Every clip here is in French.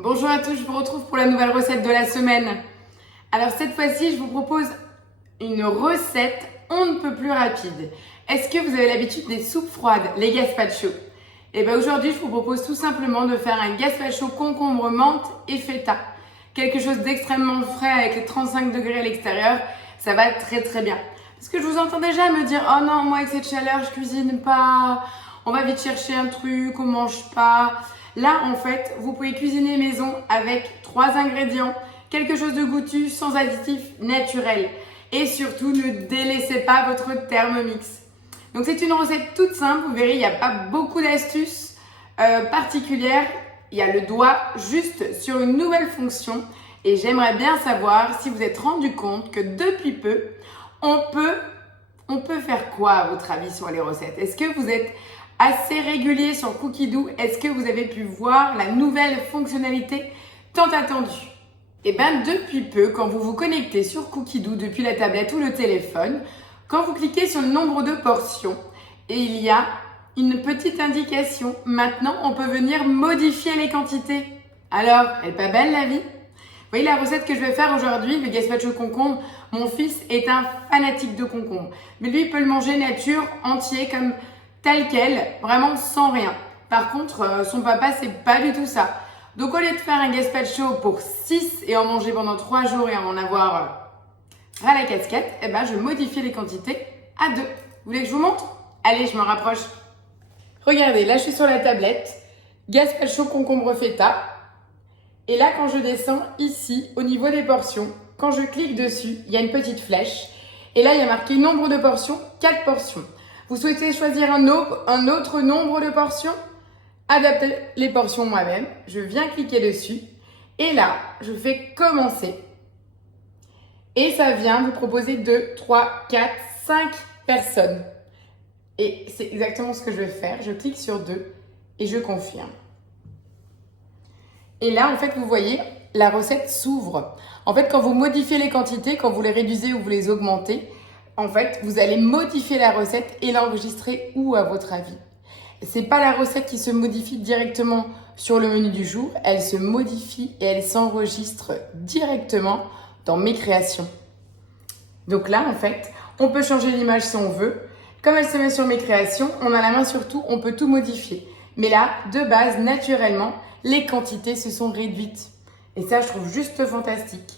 Bonjour à tous, je vous retrouve pour la nouvelle recette de la semaine. Alors cette fois-ci, je vous propose une recette on ne peut plus rapide. Est-ce que vous avez l'habitude des soupes froides, les gazpacho? Et bien aujourd'hui, je vous propose tout simplement de faire un gazpacho concombre, menthe et feta. Quelque chose d'extrêmement frais avec les 35 degrés à l'extérieur, ça va très très bien. Parce que je vous entends déjà me dire « Oh non, moi avec cette chaleur, je cuisine pas, on va vite chercher un truc, on mange pas ». Là, en fait, vous pouvez cuisiner maison avec 3 ingrédients, quelque chose de goûtu, sans additifs, naturel. Et surtout, ne délaissez pas votre Thermomix. Donc, c'est une recette toute simple. Vous verrez, il n'y a pas beaucoup d'astuces particulières. Il y a le doigt juste sur une nouvelle fonction. Et j'aimerais bien savoir si vous êtes rendu compte que depuis peu, on peut faire quoi à votre avis sur les recettes? Est-ce que vous êtes assez régulier sur Cookidoo? Est-ce que vous avez pu voir la nouvelle fonctionnalité tant attendue? Et bien depuis peu, quand vous vous connectez sur Cookidoo depuis la tablette ou le téléphone, quand vous cliquez sur le nombre de portions, et il y a une petite indication. Maintenant, on peut venir modifier les quantités. Alors, elle est pas belle la vie? Vous voyez la recette que je vais faire aujourd'hui, le gazpacho concombre. Mon fils est un fanatique de concombre. Mais lui, il peut le manger nature, entier, comme tel quel, vraiment sans rien. Par contre, son papa, c'est pas du tout ça. Donc, au lieu de faire un gazpacho pour 6 et en manger pendant 3 jours et en avoir ras la casquette, eh ben, je modifie les quantités à 2. Vous voulez que je vous montre? Allez, je me rapproche. Regardez, là, je suis sur la tablette. Gazpacho concombre feta. Et là, quand je descends ici, au niveau des portions, quand je clique dessus, il y a une petite flèche. Et là, il y a marqué nombre de portions, 4 portions. Vous souhaitez choisir un autre nombre de portions? Adaptez les portions moi-même. Je viens cliquer dessus. Et là, je fais commencer. Et ça vient vous proposer 2, 3, 4, 5 personnes. Et c'est exactement ce que je vais faire. Je clique sur 2 et je confirme. Et là, en fait, vous voyez, la recette s'ouvre. En fait, quand vous modifiez les quantités, quand vous les réduisez ou vous les augmentez, en fait, vous allez modifier la recette et l'enregistrer où, à votre avis? C'est pas la recette qui se modifie directement sur le menu du jour, elle se modifie et elle s'enregistre directement dans mes créations. Donc là, en fait, on peut changer l'image si on veut. Comme elle se met sur mes créations, on a la main sur tout, on peut tout modifier. Mais là, de base, naturellement, les quantités se sont réduites. Et ça, je trouve juste fantastique.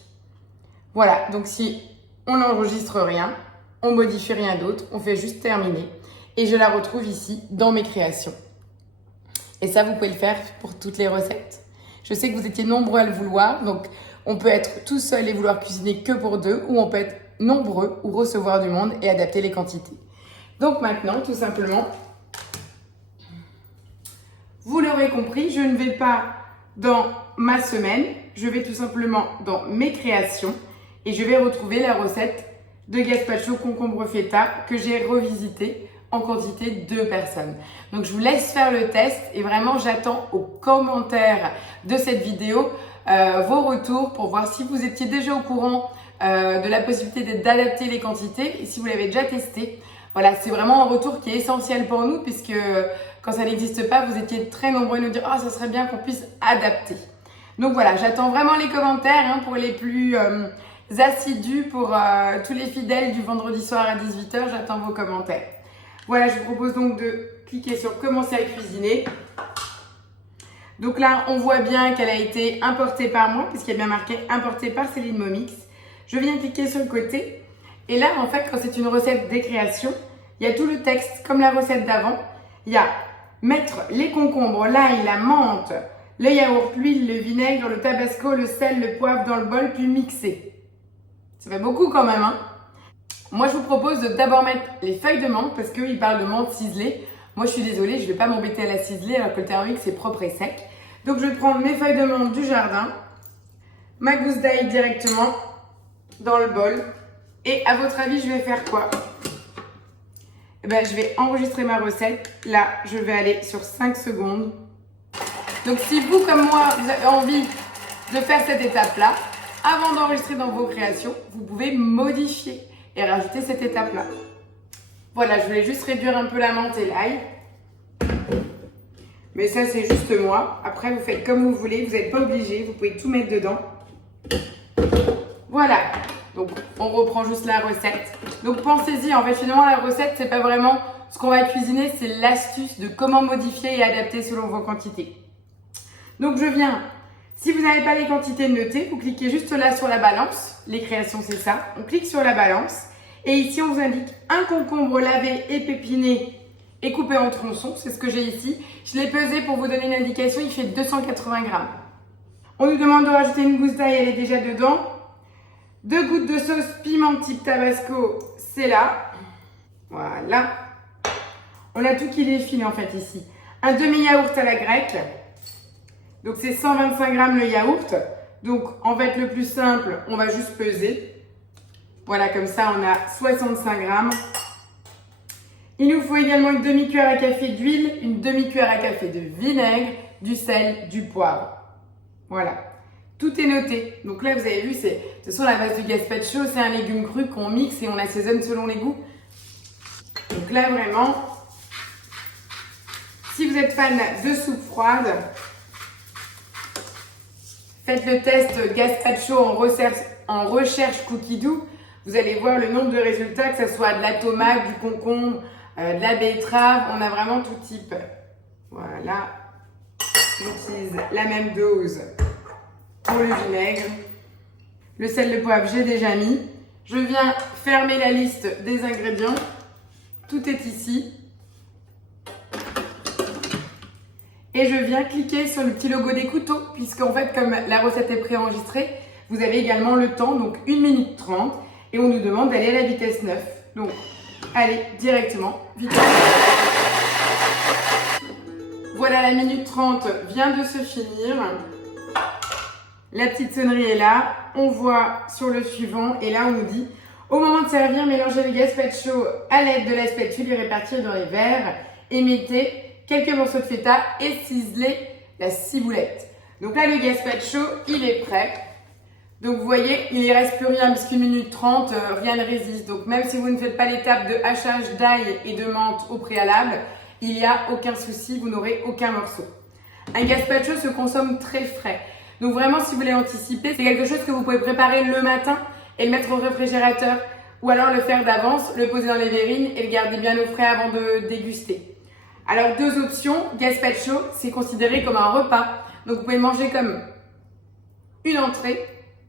Voilà, donc si on n'enregistre rien, on modifie rien d'autre, on fait juste terminer. Et je la retrouve ici dans mes créations. Et ça, vous pouvez le faire pour toutes les recettes. Je sais que vous étiez nombreux à le vouloir, donc on peut être tout seul et vouloir cuisiner que pour 2, ou on peut être nombreux ou recevoir du monde et adapter les quantités. Donc maintenant, tout simplement, vous l'aurez compris, je ne vais pas dans ma semaine, je vais tout simplement dans mes créations et je vais retrouver la recette de gazpacho concombre feta que j'ai revisité en quantité de 2 personnes. Donc je vous laisse faire le test et vraiment j'attends aux commentaires de cette vidéo vos retours pour voir si vous étiez déjà au courant de la possibilité d'adapter les quantités et si vous l'avez déjà testé. Voilà, c'est vraiment un retour qui est essentiel pour nous puisque quand ça n'existe pas, vous étiez très nombreux à nous dire « Ah, ça serait bien qu'on puisse adapter ». Donc voilà, j'attends vraiment les commentaires pour les plus assidus, pour tous les fidèles du vendredi soir à 18h, j'attends vos commentaires. Voilà, je vous propose donc de cliquer sur « Commencer à cuisiner ». Donc là, on voit bien qu'elle a été importée par moi puisqu'il y a bien marqué « Importée par Céline Momix ». Je viens cliquer sur le côté. Et là, en fait, quand c'est une recette des créations, il y a tout le texte comme la recette d'avant. Il y a mettre les concombres, l'ail, la menthe, le yaourt, l'huile, le vinaigre, le tabasco, le sel, le poivre dans le bol, puis mixer. Ça fait beaucoup quand même, hein? Moi, je vous propose de d'abord mettre les feuilles de menthe parce qu'ils parlent de menthe ciselée. Moi, je suis désolée, je ne vais pas m'embêter à la ciseler alors que le Thermomix c'est propre et sec. Donc, je vais prendre mes feuilles de menthe du jardin, ma gousse d'ail directement dans le bol. Et à votre avis, je vais faire quoi? Eh ben, je vais enregistrer ma recette. Là, je vais aller sur 5 secondes. Donc, si vous, comme moi, vous avez envie de faire cette étape-là, avant d'enregistrer dans vos créations, vous pouvez modifier et rajouter cette étape-là. Voilà, je voulais juste réduire un peu la menthe et l'ail. Mais ça, c'est juste moi. Après, vous faites comme vous voulez. Vous n'êtes pas obligé. Vous pouvez tout mettre dedans. Voilà. Donc, on reprend juste la recette. Donc, pensez-y. En fait, finalement, la recette, c'est pas vraiment ce qu'on va cuisiner. C'est l'astuce de comment modifier et adapter selon vos quantités. Donc, je viens. Si vous n'avez pas les quantités notées, vous cliquez juste là sur la balance. Les créations, c'est ça. On clique sur la balance. Et ici, on vous indique un concombre lavé et pépiné et coupé en tronçons. C'est ce que j'ai ici. Je l'ai pesé pour vous donner une indication. Il fait 280 grammes. On nous demande de rajouter une gousse d'ail. Elle est déjà dedans. 2 gouttes de sauce piment type tabasco. C'est là. Voilà. On a tout qui défile en fait ici. Un demi-yaourt à la grecque. Donc c'est 125 grammes le yaourt. Donc en fait le plus simple, on va juste peser. Voilà, comme ça on a 65 grammes. Il nous faut également une demi-cuillère à café d'huile, une demi-cuillère à café de vinaigre, du sel, du poivre. Voilà. Tout est noté. Donc là vous avez vu, c'est de toute façon la base du gazpacho, c'est un légume cru qu'on mixe et on assaisonne selon les goûts. Donc là vraiment, si vous êtes fan de soupe froide, faites le test gazpacho en recherche cookie doux. Vous allez voir le nombre de résultats, que ce soit de la tomate, du concombre, de la betterave. On a vraiment tout type. Voilà. J'utilise la même dose pour le vinaigre. Le sel, le poivre, j'ai déjà mis. Je viens fermer la liste des ingrédients. Tout est ici. Et je viens cliquer sur le petit logo des couteaux, puisqu'en fait, comme la recette est préenregistrée, vous avez également le temps, donc 1 minute 30, et on nous demande d'aller à la vitesse 9. Donc, allez, directement, vitesse 9. Voilà, la minute 30 vient de se finir. La petite sonnerie est là, on voit sur le suivant, et là on nous dit, au moment de servir, mélangez le gazpacho à l'aide de la spatule et répartir dans les verres, et mettez quelques morceaux de feta et ciselez la ciboulette. Donc là, le gazpacho, il est prêt. Donc vous voyez, il ne reste plus rien parce qu'une minute 30, rien ne résiste. Donc même si vous ne faites pas l'étape de hachage d'ail et de menthe au préalable, il n'y a aucun souci, vous n'aurez aucun morceau. Un gazpacho se consomme très frais. Donc vraiment, si vous voulez anticiper, c'est quelque chose que vous pouvez préparer le matin et le mettre au réfrigérateur. Ou alors le faire d'avance, le poser dans les verrines et le garder bien au frais avant de déguster. Alors, 2 options. Gazpacho, c'est considéré comme un repas. Donc, vous pouvez manger comme une entrée,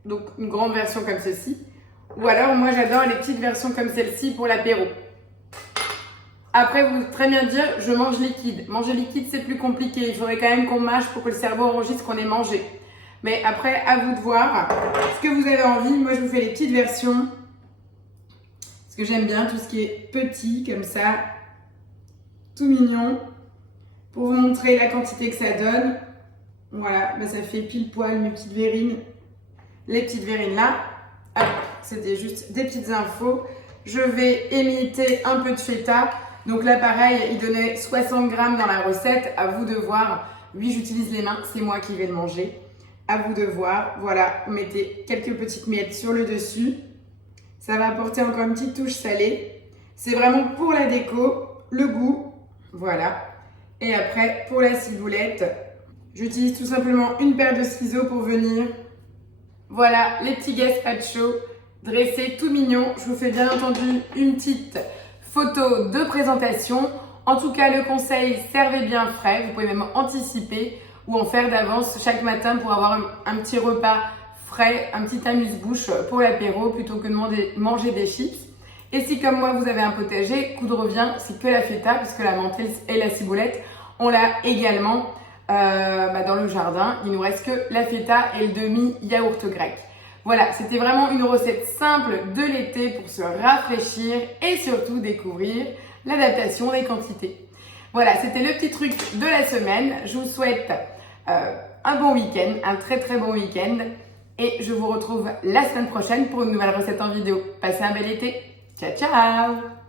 donc une grande version comme ceci. Ou alors, moi, j'adore les petites versions comme celle-ci pour l'apéro. Après, vous pouvez très bien dire, je mange liquide. Manger liquide, c'est plus compliqué. Il faudrait quand même qu'on mâche pour que le cerveau enregistre qu'on ait mangé. Mais après, à vous de voir ce que vous avez envie. Moi, je vous fais les petites versions. Parce que j'aime bien tout ce qui est petit, comme ça. Tout mignon, pour vous montrer la quantité que ça donne. Voilà, ben ça fait pile poil mes petites verrines. Les petites verrines là, c'était juste des petites infos. Je vais émietter un peu de feta. Donc là pareil, il donnait 60 grammes dans la recette. À vous de voir. Oui, j'utilise les mains, c'est moi qui vais le manger. À vous de voir. Voilà, vous mettez quelques petites miettes sur le dessus. Ça va apporter encore une petite touche salée. C'est vraiment pour la déco, le goût. Voilà. Et après, pour la ciboulette, j'utilise tout simplement une paire de ciseaux pour venir. Voilà, les petits gazpacho dressés, tout mignons. Je vous fais bien entendu une petite photo de présentation. En tout cas, le conseil, servez bien frais. Vous pouvez même anticiper ou en faire d'avance chaque matin pour avoir un petit repas frais, un petit amuse-bouche pour l'apéro plutôt que de manger des chips. Et si comme moi vous avez un potager, coup de revient, c'est que la feta puisque la menthe et la ciboulette, on l'a également dans le jardin. Il nous reste que la feta et le demi-yaourt grec. Voilà, c'était vraiment une recette simple de l'été pour se rafraîchir et surtout découvrir l'adaptation des quantités. Voilà, c'était le petit truc de la semaine. Je vous souhaite un bon week-end, un très très bon week-end. Et je vous retrouve la semaine prochaine pour une nouvelle recette en vidéo. Passez un bel été. Ciao, ciao!